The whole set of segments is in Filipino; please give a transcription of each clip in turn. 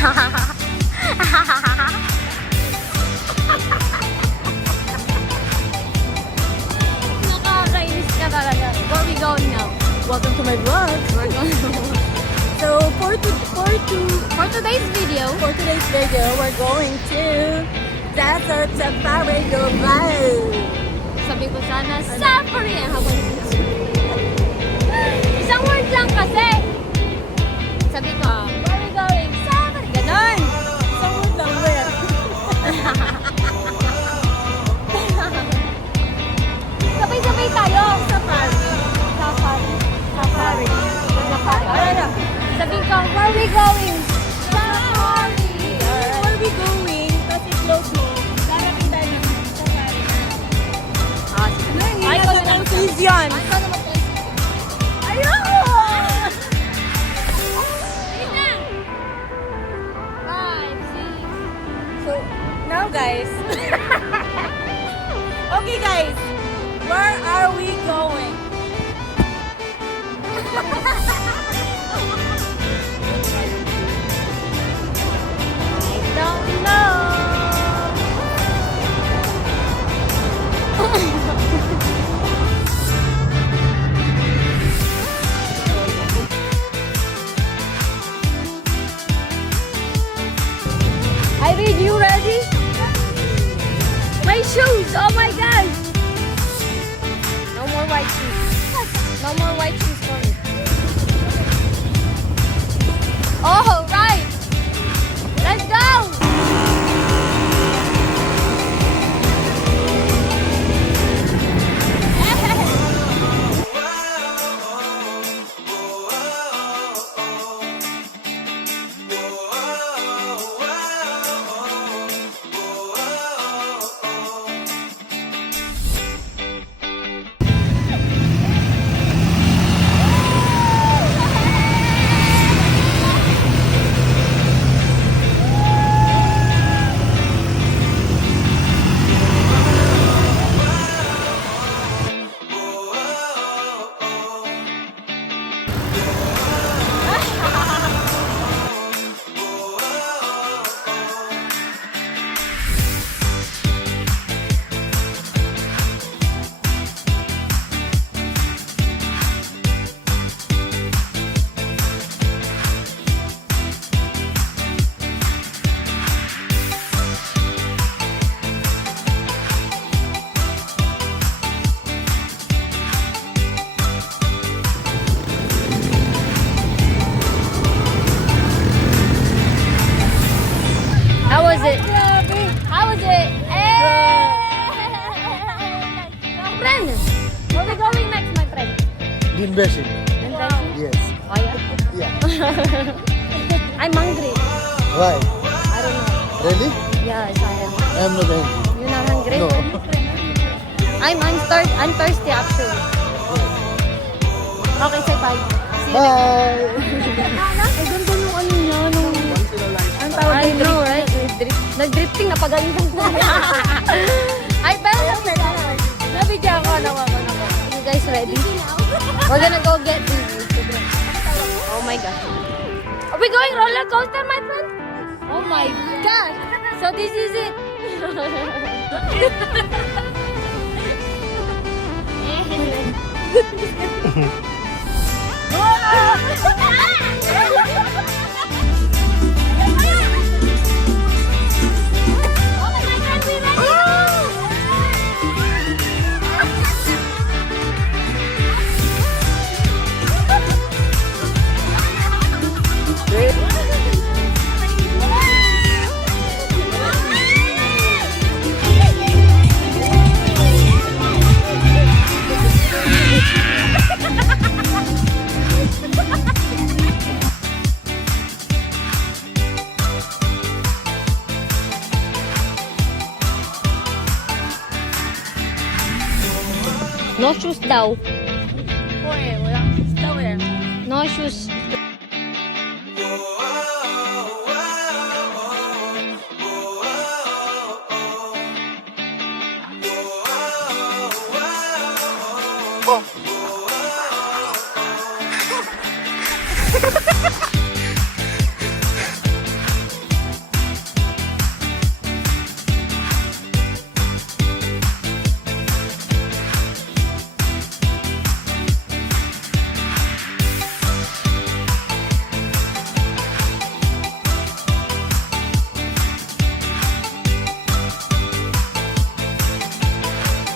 Nakakainis ka talaga. Where we going now? Welcome to my vlog. We're going So for today's video, we're going to Desert Safari Dubai. Sabi ko sana safari ang habang isang word lang kasi. Sabi ko, where we going? Safari. Ganon. Isang word lang, where? Sabay-sabay tayo. Safari. Sabi ko, where we going? Safari. Where we going? Tapos i-close mo. Darating tayo ng safari. Ay, ko na please yan. Ayoko! So, now guys. Okay guys. Where are we going? I don't know. Irene, you ready? My shoes! Oh my gosh! No more white shoes. No more white shoes for me. Oh, right! Let's go! How was it? How was it? Friend, where we going next, my friend? Inversion. Yes. Oh yeah? Yeah. I'm hungry. Why? I don't know. Really? Yes, I am. I am not hungry. You're not hungry? No. I'm thirsty actually. Okay, say bye. See you Bye. Ay, ganda yung ano niya, nung... Ang tawag I know, right? Nag-drifting na pagalingan ko. Ay, pero nabigyan ko, nawa ko. You guys ready? We're gonna go get these. Oh my gosh. Are we going roller coaster, my friend? Oh my gosh. So this is it. No shoes daw. Walang daw eh. No shoes.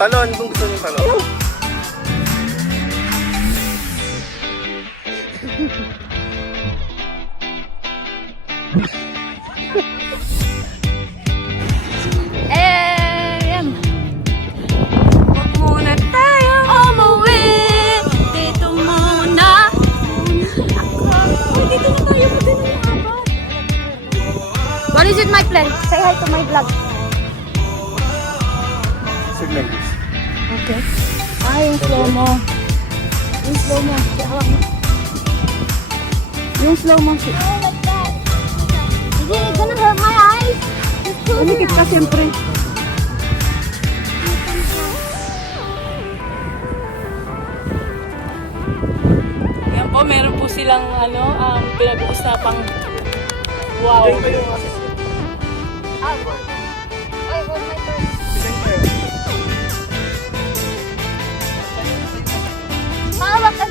Talon, kung gusto niyo talon. Yan. Huwag muna tayo umuwi. Dito muna. Dito na tayo. What is it, my plan? Say hi to my vlog. Sit like this. Okay. Ay, yung slow mo. Yung slow mo. Hawak mo. Yung slow mo. Is it gonna hurt my eyes? Umikit ka siyempre. Yan po, meron po silang pinag-uusapang wow. Ay, hold my turn. Hawak ka.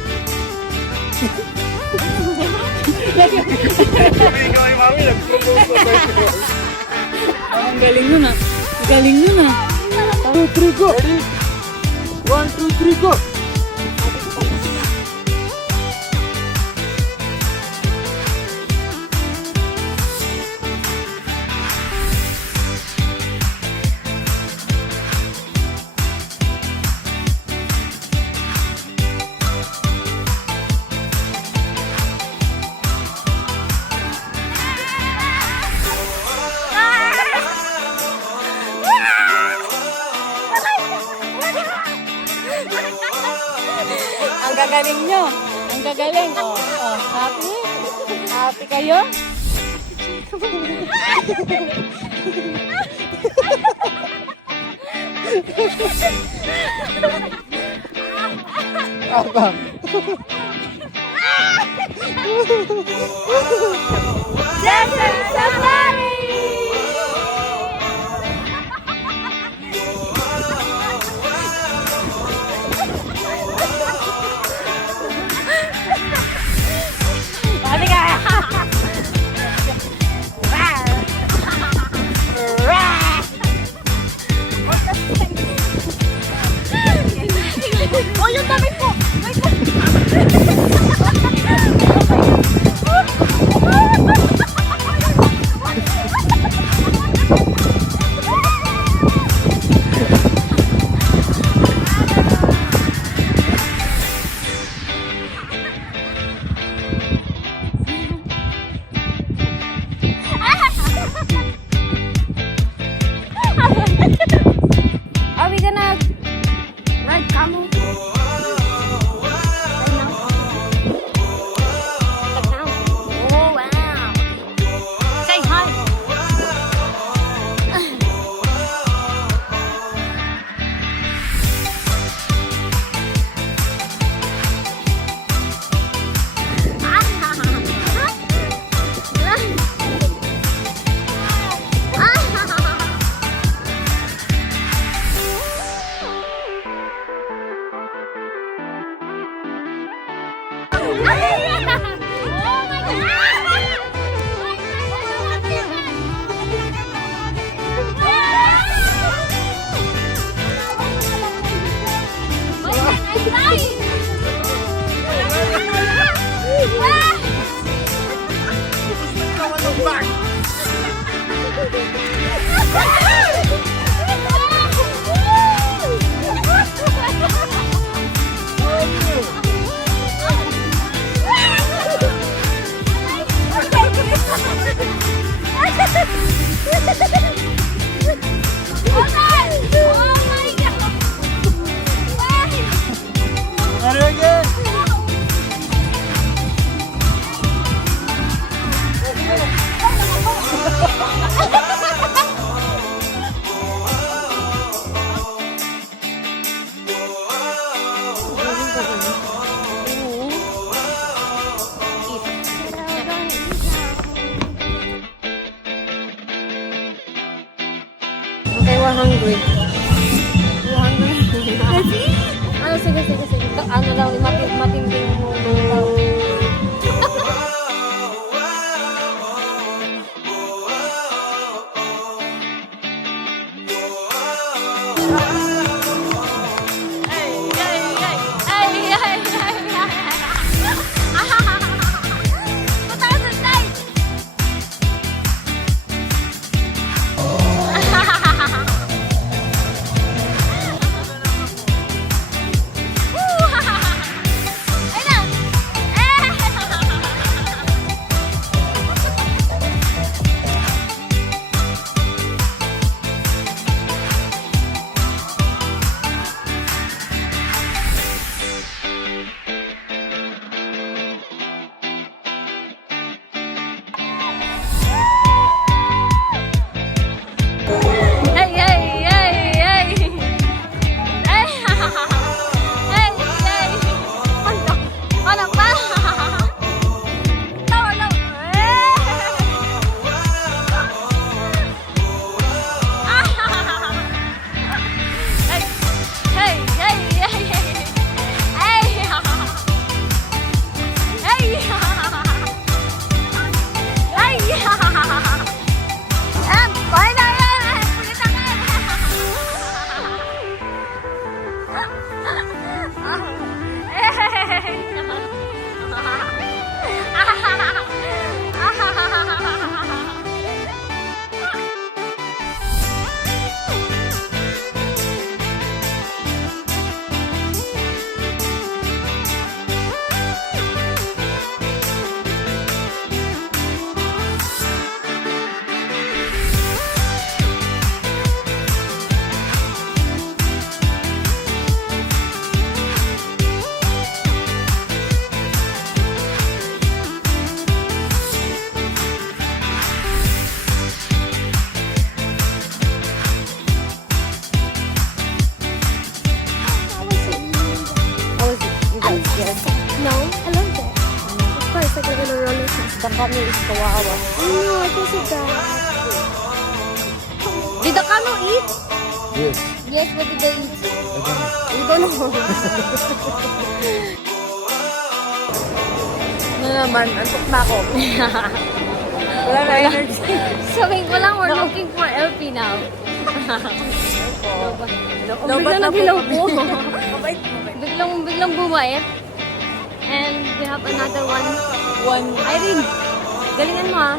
Ikaw ay mami, nag-propose na tayo. Ang galing nun ah. Ang galing nun ah. 2, 3, go! 1, 2, 3, go! Ang gagaling nyo. Ang gagaling. Oh, oh. Happy? Happy kayo? Abang! Happy ka? Oh, yung damit ko! Are we gonna ride camel? Oh, wow. Say hi. Oh my Ano again? Okay, we're hungry. We're hungry. Ano, sige. Ano lang, matinding mo. camel is kawawa. Oh, ito si Dad. Did the camel eat? Yes. Yes, what did they eat? I You don't know. Ano naman, antok na ako. Wala na energy. Sabi ko lang, we're looking for LP now. Lobat Biglang na naghilaw po. po. Mabait. Biglang bumait. And we have another one. Irene, galingan mo ah.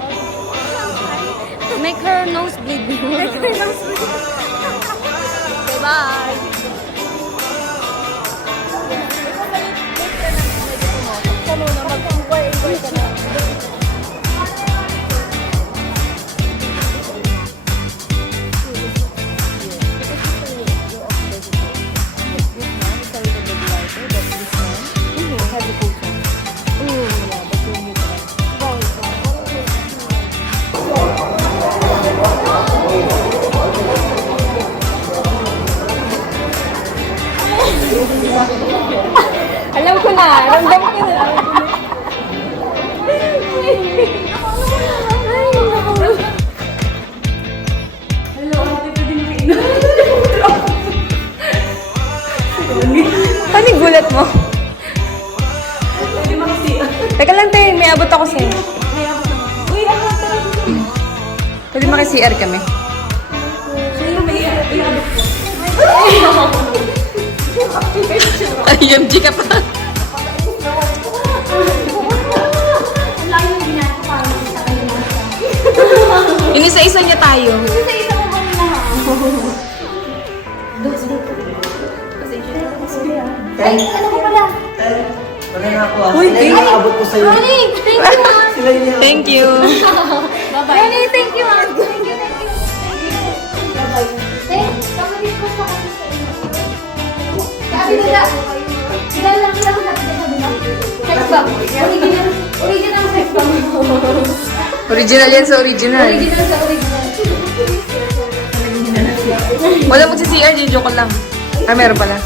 Make her nose bleed. Make her nose bleed. Okay, bye. Ano na, mag-inquire ka na. Alam ko na, ramdam ko na. Ano yung gulat mo? Teka lang, te. May abot ako sa'yo. Pwede maki-CR kami. Ay, UMG ka pa. Inisa-isa niya tayo. Wala na ako. Sila yung nakabot ko sa'yo. Ronnie, thank you ah. Sila yung nakabot. Thank you. Ronnie, thank you ah. Thank you. Kapatid ko sa kasi sa inyo. Sabi nila, sila lang natin sabi na. Sex bomb. Original sex bomb. Original yan sa original. Original sa original. Wala mo si CR, joke ko lang. Ah, meron pala.